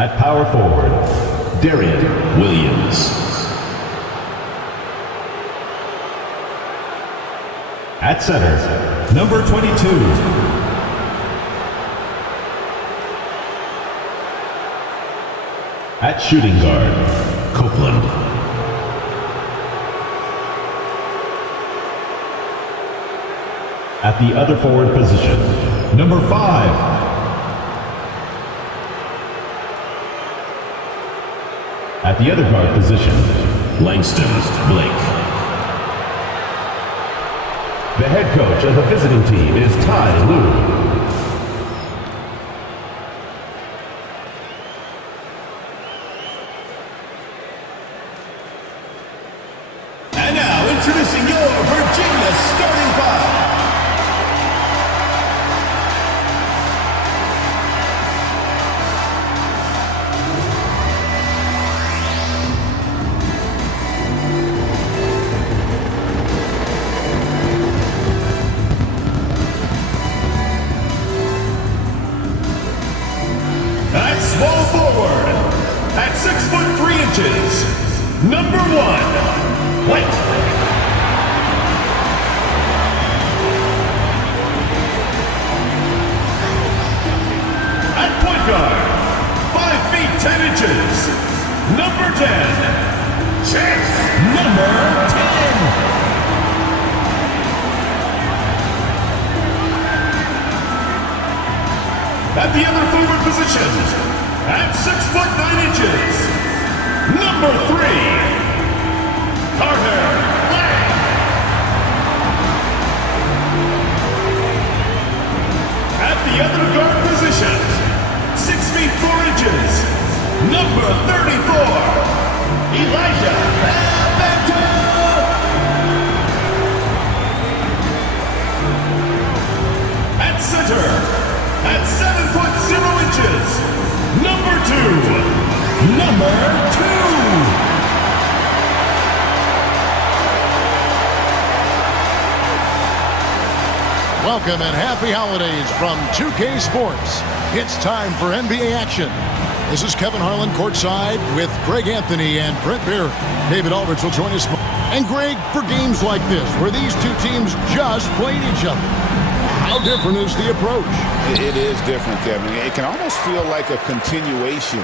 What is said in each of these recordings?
At power forward, Darian Williams. At center, number 22. At shooting guard, Copeland. At the other forward position, number 5. At the other guard position, Langston Blake. The head coach of the visiting team is Ty Lue. And now, introducing your Virginia starting five. At small forward, at 6'3", number 1, White. At point guard, 5 feet 10 inches, number 10, Chance. Number 10. At the other forward position, at 6'9", number 3, Carter Lang. At the other guard position, 6 feet 4 inches, number 34, Elijah Alberto. At center, at 7'0", number 2, Welcome and happy holidays from 2K Sports. It's time for NBA action. This is Kevin Harlan courtside with Greg Anthony and Brent Barry. David Aldridge will join us. And Greg, for games like this, where these two teams just played each other, how different is the approach? It is different, Kevin. It can almost feel like a continuation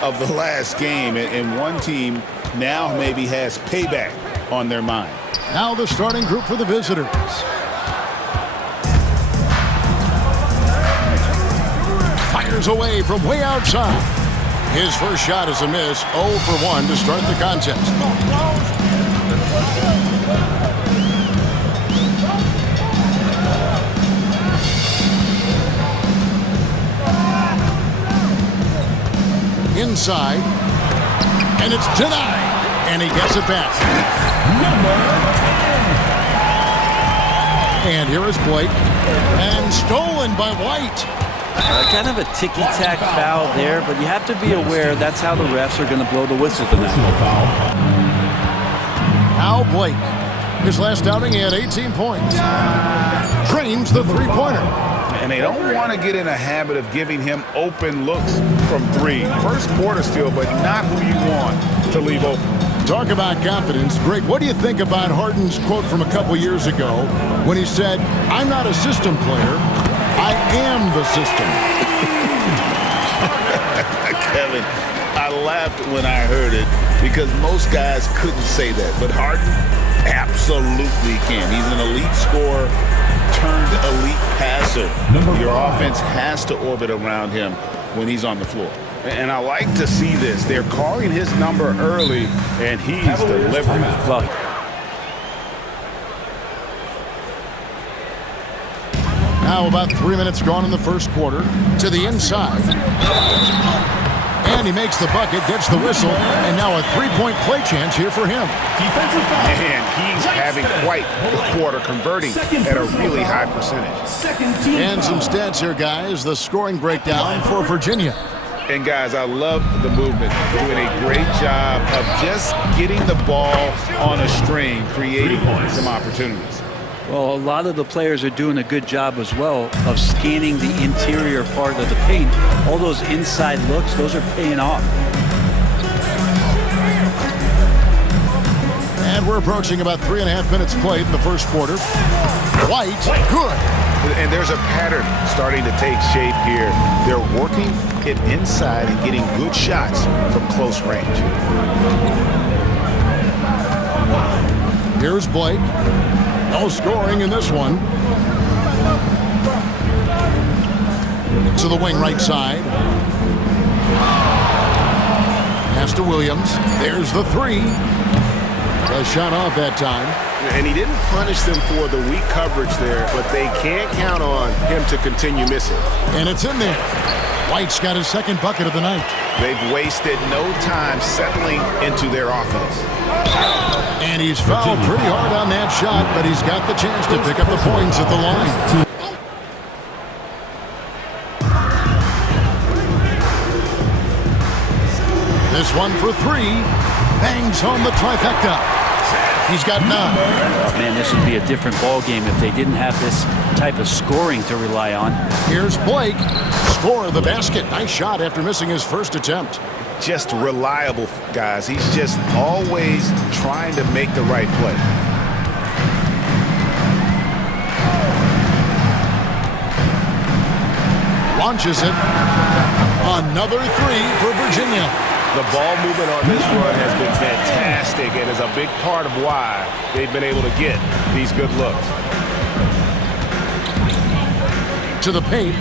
of the last game, and one team now maybe has payback on their mind. Now the starting group for the visitors. Fires away from way outside. His first shot is a miss, 0 for 1 to start the contest. Inside, and it's denied, and he gets it back. Number 10. And here is Blake, and stolen by White. Kind of a ticky-tack foul there, but you have to be aware that's how the refs are going to blow the whistle tonight. Now Blake. His last outing, he had 18 points. Drains the three-pointer. And they don't want to get in a habit of giving him open looks from 3. First quarter still, but not who you want to leave open. Talk about confidence. Greg, what do you think about Harden's quote from a couple years ago when he said, "I'm not a system player, I am the system"? Kevin, I laughed when I heard it because most guys couldn't say that. But Harden absolutely can. He's an elite scorer turned elite passer. Your offense has to orbit around him when he's on the floor. And I like to see this. They're calling his number early, and he's delivering. Now about 3 minutes gone in the first quarter. To the inside. And he makes the bucket, gets the whistle, and now a three-point play chance here for him. Defensive foul. And he's having quite the quarter, converting at a really high percentage. And some stats here, guys. The scoring breakdown for Virginia. And guys, I love the movement. Doing a great job of just getting the ball on a string, creating some opportunities. Well, a lot of the players are doing a good job as well of scanning the interior part of the paint. All those inside looks, those are paying off. And we're approaching about 3.5 minutes played in the first quarter. White, good. And there's a pattern starting to take shape here. They're working it inside and getting good shots from close range. Here's Blake. No scoring in this one. To the wing right side. Pass to Williams. There's the three. A shot off that time. And he didn't punish them for the weak coverage there, but they can't count on him to continue missing. And it's in there. White's got his second bucket of the night. They've wasted no time settling into their offense. And he's fouled pretty hard on that shot, but he's got the chance to pick up the points at the line. This one for three. Bangs home the trifecta. He's got 9. Man, this would be a different ball game if they didn't have this type of scoring to rely on. Here's Blake. Score of the basket. Nice shot after missing his first attempt. Just reliable, guys. He's just always trying to make the right play. Launches it. Another three for Virginia. The ball movement on this run has been fantastic and is a big part of why they've been able to get these good looks. To the paint.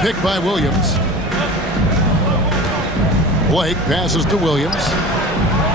Picked by Williams. Blake passes to Williams.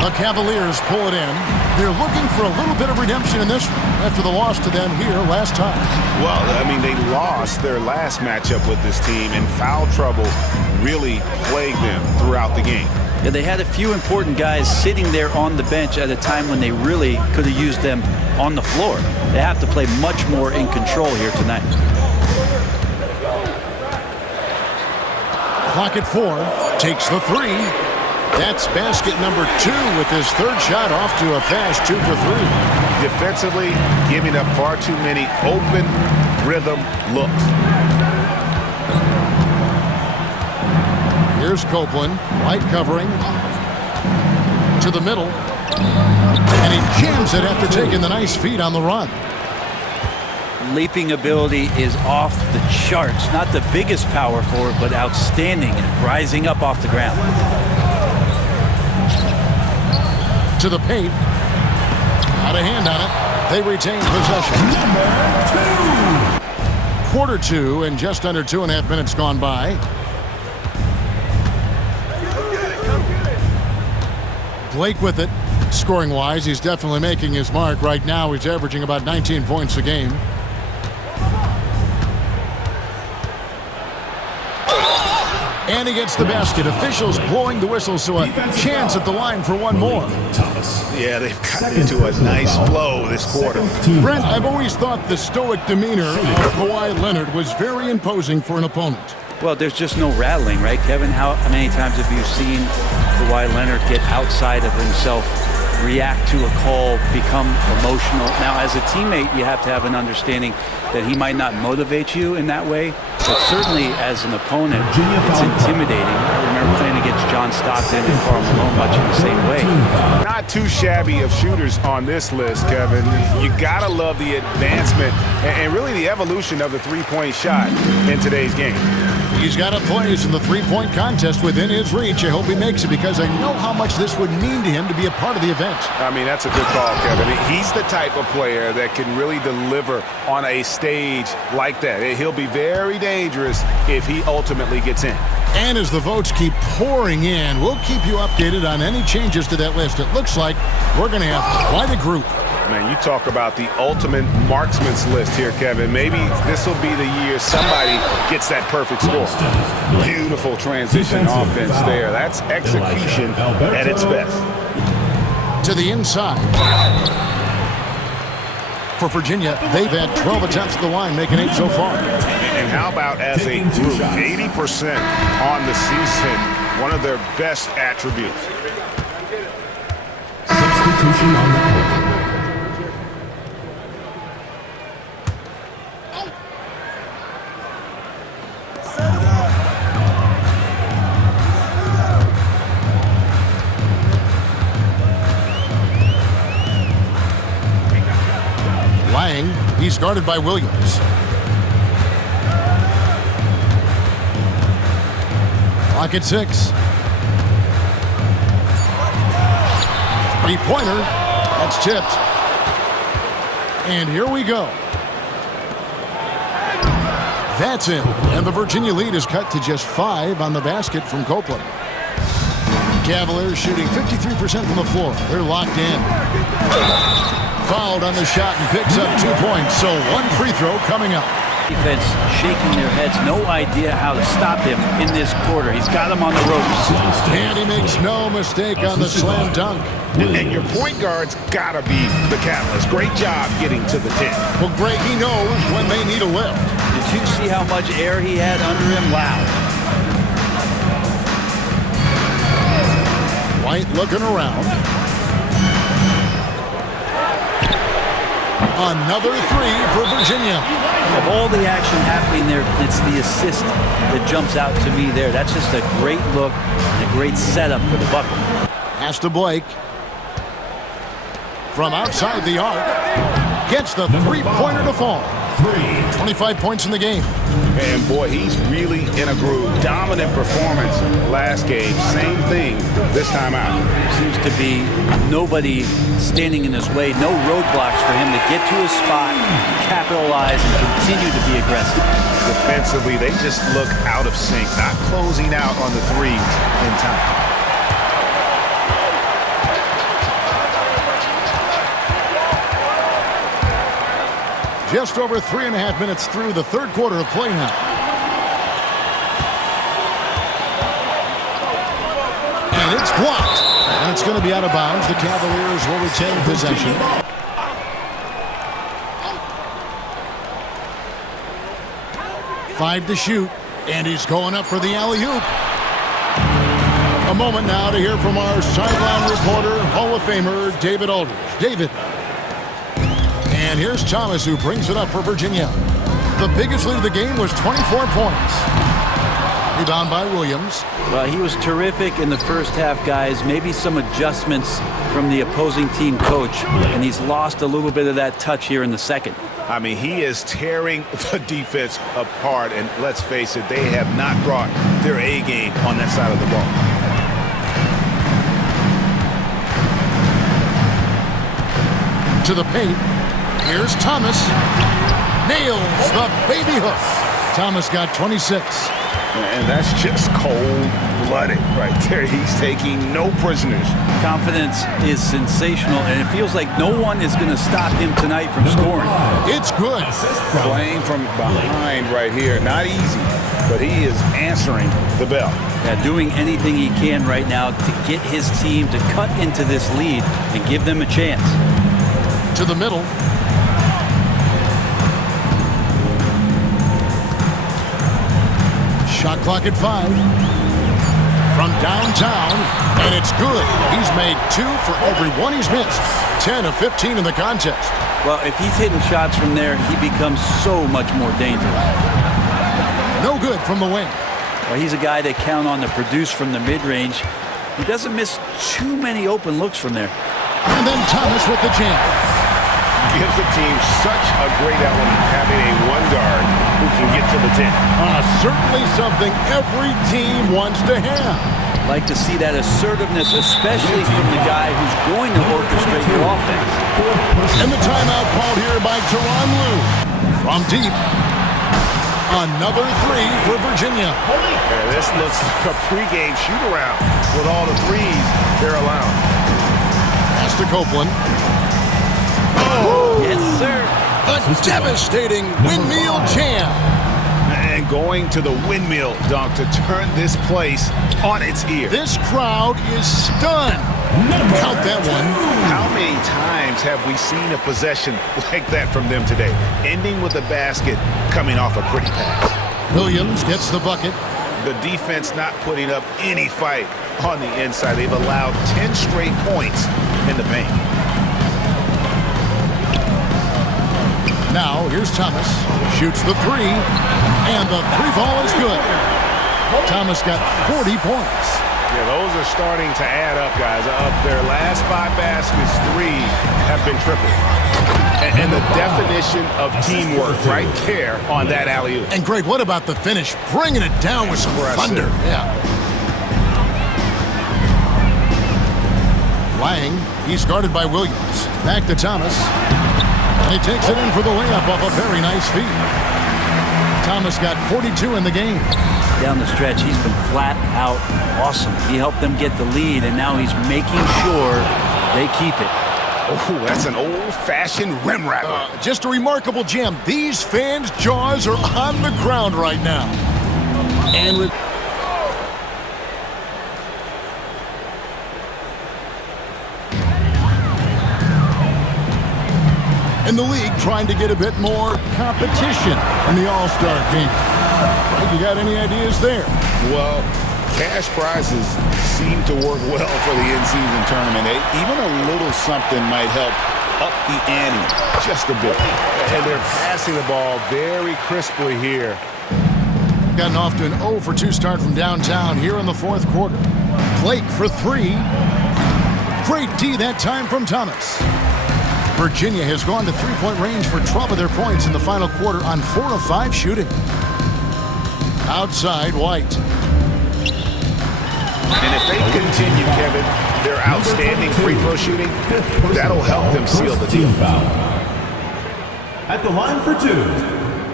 The Cavaliers pull it in. They're looking for a little bit of redemption in this one after the loss to them here last time. Well, I mean, they lost their last matchup with this team, and foul trouble really plagued them throughout the game. Yeah, they had a few important guys sitting there on the bench at a time when they really could have used them on the floor. They have to play much more in control here tonight. Clock at 4. Takes the three. That's basket number 2 with his third shot off to a fast 2 for 3. Defensively, giving up far too many open rhythm looks. Here's Copeland, light covering to the middle, and he jams it after taking the nice feed on the run. Leaping ability is off the charts. Not the biggest power forward, but outstanding and rising up off the ground. To the paint. Out of hand on it. They retain possession. Number 2. Quarter 2 and just under 2.5 minutes gone by. Blake with it. Scoring-wise, he's definitely making his mark. Right now, he's averaging about 19 points a game. And he gets the basket. Officials blowing the whistle, so a chance at the line for one more. Yeah, they've got into a nice flow this quarter. Brent, I've always thought the stoic demeanor of Kawhi Leonard was very imposing for an opponent. Well, there's just no rattling, right, Kevin? How many times have you seen Kawhi Leonard get outside of himself, react to a call, become emotional? Now, as a teammate, you have to have an understanding that he might not motivate you in that way, but certainly as an opponent, it's intimidating. I remember playing against John Stockton and Karl Malone much in the same way. Not too shabby of shooters on this list, Kevin. You gotta love the advancement and really the evolution of the three-point shot in today's game. He's got a place in the three-point contest within his reach. I hope he makes it because I know how much this would mean to him to be a part of the event. I mean, that's a good call, Kevin. He's the type of player that can really deliver on a stage like that. He'll be very dangerous if he ultimately gets in. And as the votes keep pouring in, we'll keep you updated on any changes to that list. It looks like we're going to have quite a group. Man, you talk about the ultimate marksman's list here, Kevin. Maybe this will be the year somebody gets that perfect score. Beautiful transition offense there. That's execution at its best. To the inside. For Virginia, they've had 12 attempts at the line, making 8 so far. And how about as a group, 80% on the season, one of their best attributes. Substitution on the court. He's guarded by Williams. Clock at 6. Three-pointer. That's tipped. And here we go. That's in. And the Virginia lead is cut to just 5 on the basket from Copeland. Cavaliers shooting 53% from the floor. They're locked in. Fouled on the shot and picks up 2 points. So one free throw coming up. Defense shaking their heads. No idea how to stop him in this quarter. He's got him on the ropes. And he makes no mistake on the slam dunk. And your point guard's got to be the catalyst. Great job getting to the 10. Well, Greg, he knows when they need a lift. Did you see how much air he had under him? Wow. White looking around. Another three for Virginia. Of all the action happening there, it's the assist that jumps out to me there. That's just a great look and a great setup for the bucket. Pass to Blake. From outside the arc. Gets the three-pointer to fall. 25 points in the game. And boy, he's really in a groove. Dominant performance last game. Same thing this time out. Seems to be nobody standing in his way. No roadblocks for him to get to his spot, capitalize, and continue to be aggressive. Defensively, they just look out of sync, not closing out on the threes in time. Just over 3.5 minutes through the third quarter of play now. And it's blocked. And it's going to be out of bounds. The Cavaliers will retain possession. Five to shoot. And he's going up for the alley-oop. A moment now to hear from our sideline reporter, Hall of Famer, David Aldridge. David. And here's Thomas, who brings it up for Virginia. The biggest lead of the game was 24 points. Rebound by Williams. Well, he was terrific in the first half, guys. Maybe some adjustments from the opposing team coach, and he's lost a little bit of that touch here in the second. I mean, he is tearing the defense apart, and let's face it, they have not brought their A game on that side of the ball. To the paint. Here's Thomas. Nails the baby hook. Thomas got 26. And that's just cold-blooded right there. He's taking no prisoners. Confidence is sensational, and it feels like no one is going to stop him tonight from scoring. It's good. Playing from behind right here. Not easy, but he is answering the bell. Yeah, doing anything he can right now to get his team to cut into this lead and give them a chance. To the middle. Shot clock at 5. From downtown, and it's good. He's made 2 for every one he's missed. 10 of 15 in the contest. Well, if he's hitting shots from there, he becomes so much more dangerous. No good from the wing. Well, he's a guy they count on to produce from the mid-range. He doesn't miss too many open looks from there. And then Thomas with the jam. Gives the team such a great element having a one guard who can get to the 10. Certainly something every team wants to have. Like to see that assertiveness, especially from the guy who's going to orchestrate your offense. And the timeout called here by Tyronn Lue. From deep. Another three for Virginia. Yeah, this looks like a pregame shoot-around with all the threes they're allowed. Pass to Copeland. Yes, sir. A devastating windmill jam. And going to the windmill, Doc, to turn this place on its ear. This crowd is stunned. Count that one. How many times have we seen a possession like that from them today? Ending with a basket, coming off a pretty pass. Williams gets the bucket. The defense not putting up any fight on the inside. They've allowed 10 straight points in the paint. Now, here's Thomas. Shoots the three. And the three ball is good. Thomas got 40 points. Yeah, those are starting to add up, guys. Of their last 5 baskets, 3 have been triple. And the definition of teamwork right there on that alley-oop. And Greg, what about the finish? Bringing it down with some thunder. Yeah. Lang, he's guarded by Williams. Back to Thomas. And he takes it in for the layup off a very nice feed. Thomas got 42 in the game. Down the stretch, he's been flat out awesome. He helped them get the lead, and now he's making sure they keep it. Oh, that's an old-fashioned rim rapper. Just a remarkable jam. These fans' jaws are on the ground right now. And with in the league trying to get a bit more competition in the All-Star game. You got any ideas there? Well, cash prizes seem to work well for the in-season tournament. Even a little something might help up the ante just a bit. And they're passing the ball very crisply here. Gotten off to an 0 for 2 start from downtown here in the fourth quarter. Blake for 3. Great D that time from Thomas. Virginia has gone to three-point range for 12 of their points in the final quarter on 4 of 5 shooting. Outside, White. And if they continue, Kevin, their outstanding free throw shooting, that'll help them seal the deal. At the line for 2.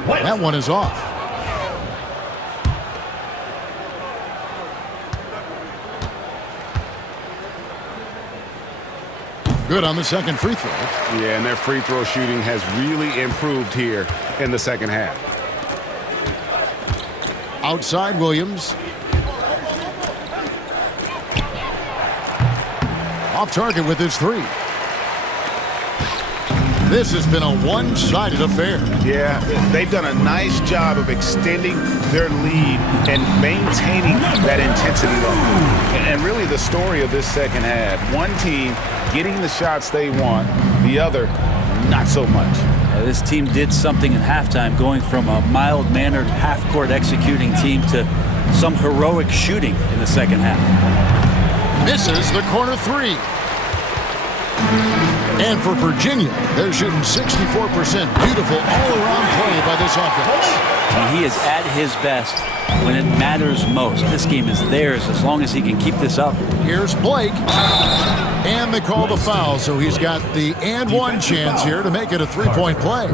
White. That one is off. Good on the second free throw. Yeah, and their free throw shooting has really improved here in the second half. Outside, Williams. Off target with his 3. This has been a one-sided affair. Yeah, they've done a nice job of extending their lead and maintaining that intensity level. And really the story of this second half, one team getting the shots they want, the other not so much. This team did something in halftime, going from a mild-mannered half-court executing team to some heroic shooting in the second half. Misses the corner 3. And for Virginia, they're shooting 64%. Beautiful all-around play by this offense. And he is at his best when it matters most. This game is theirs as long as he can keep this up. Here's Blake. And they call the foul, so he's got the and one chance here to make it a three-point play.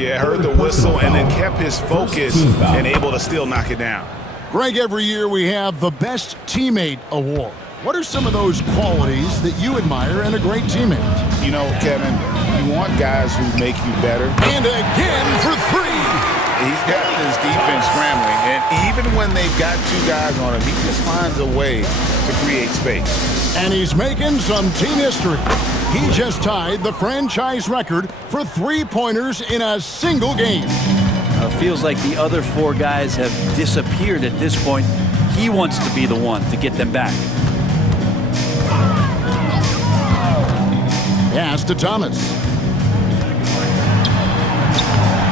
Yeah, heard the whistle and then kept his focus and able to still knock it down. Greg, every year we have the Best Teammate Award. What are some of those qualities that you admire in a great teammate? You know, Kevin, you want guys who make you better. And again for 3. He's got this defense scrambling, and even when they've got 2 guys on him, he just finds a way to create space. And he's making some team history. He just tied the franchise record for 3-pointers in a single game. Feels like the other 4 guys have disappeared at this point. He wants to be the one to get them back. Pass to Thomas.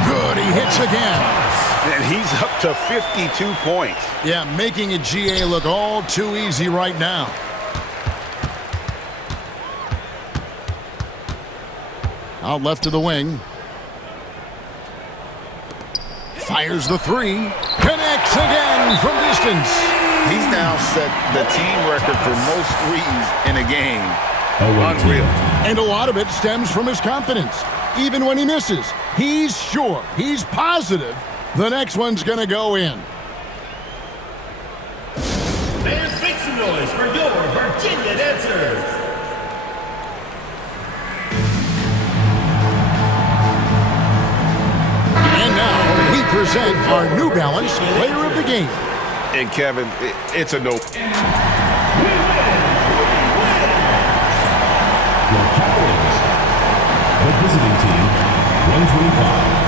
Good, he hits again. And he's up to 52 points. Yeah, making a GA look all too easy right now. Out left to the wing. Fires the 3. Connects again from distance. He's now set the team record for most threes in a game. Unreal. And a lot of it stems from his confidence. Even when he misses, he's sure, he's positive the next one's going to go in. Fans, make some noise for your Virginia dancers. And now we present our New Balance Player of the Game. And Kevin, it's a no. The Cowboys. The visiting team, 125.